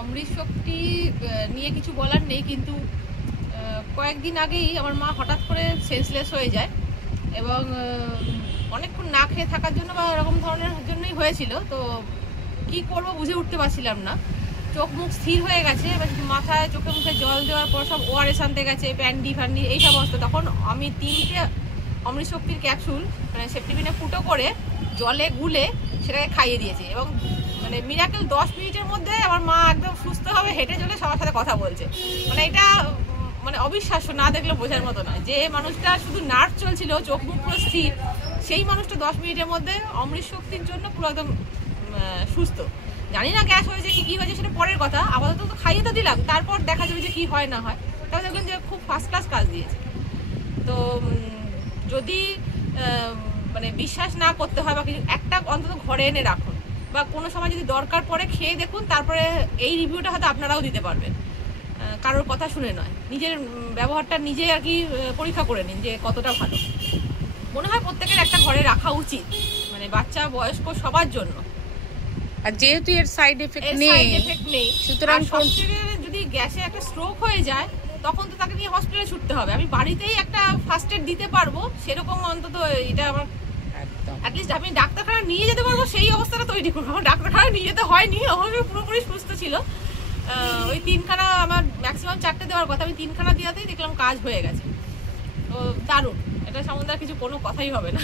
অমৃত শক্তি নিয়ে কিছু বলার নেই, কিন্তু কয়েকদিন আগেই আমার মা হঠাৎ করে সেন্সলেস হয়ে যায় এবং অনেকক্ষণ না খেয়ে থাকার জন্য বা এরকম ধরনের জন্যই হয়েছিল। তো কি করব বুঝে উঠতে পারছিলাম না, চোখ মুখ স্থির হয়ে গেছে, এবার মাথায় চোখে মুখে জল দেওয়ার পর সব ওআরএস আনতে গেছে, প্যান্ডি ফ্যান্ডি এই সমস্ত। তখন আমি 3টে অমৃত শক্তির ক্যাপসুল মানে সেফটিপিনে ফুটো করে জলে গুলে সেটাকে খাইয়ে দিয়েছি এবং মানে মিরাকেল 10 মিনিটের মধ্যে আমার মা একদম সুস্থভাবে হেঁটে চলে সবার সাথে কথা বলছে। মানে এটা মানে অবিশ্বাস্য, না দেখলে বোঝার মতো নয়। যে মানুষটা শুধু নার্ভ চলছিল, চোখ মুখ পুরো স্থির, সেই মানুষটা 10 মিনিটের মধ্যে অমৃত শক্তির জন্য পুরো একদম সুস্থ। জানি না গ্যাস হয়েছে কি হয়েছে সেটা পরের কথা, আপাতত তো খাইয়ে তো দিলাম, তারপর দেখা যাবে যে কি হয় না হয়। তাহলে দেখবেন যে খুব ফার্স্ট ক্লাস কাজ দিয়েছে। তো যদি মানে বিশ্বাস না করতে হয় বা কিছু, একটা অন্তত ঘরে এনে রাখুন বা কোনো সময় যদি দরকার পড়ে খেয়ে দেখুন, তারপরে এই রিভিউটা হয়তো আপনারাও দিতে পারবেন। কারোর কথা শুনে নয়, নিজের ব্যবহারটা নিজে আর কি পরীক্ষা করে নিন যে কতটা ভালো। মনে হয় প্রত্যেকের একটা ঘরে রাখা উচিত, মানে বাচ্চা বয়স্ক সবার জন্য। আর যেহেতু এর সাইড এফেক্ট নেই, সুতরাং সবথেকে যদি গ্যাসে একটা স্ট্রোক হয়ে যায় তখন তো তাকে নিয়ে হসপিটালে ছুটতে হবে। আমি বাড়িতেই একটা ফার্স্ট এড দিতে পারবো সেরকম অন্তত এটা আমার অ্যাটলিস্ট আমি ডাক্তারখানা নিয়ে যেতে পারবো সেই অবস্থাটা তৈরি করবো। আমার ডাক্তারখানা নিয়ে যেতে হয়নি, আমার পুরোপুরি সুস্থ ছিল। ওই 3খানা আমার ম্যাক্সিমাম 4টে দেওয়ার কথা, আমি 3খানা দেওয়াতেই দেখলাম কাজ হয়ে গেছে। তো দারুণ, এটা সম্বন্ধে কিছু কোনো কথাই হবে না।